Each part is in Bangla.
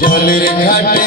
জলের ঘাটে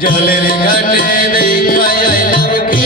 জলের ঘাটে দেখাই আইলাম কি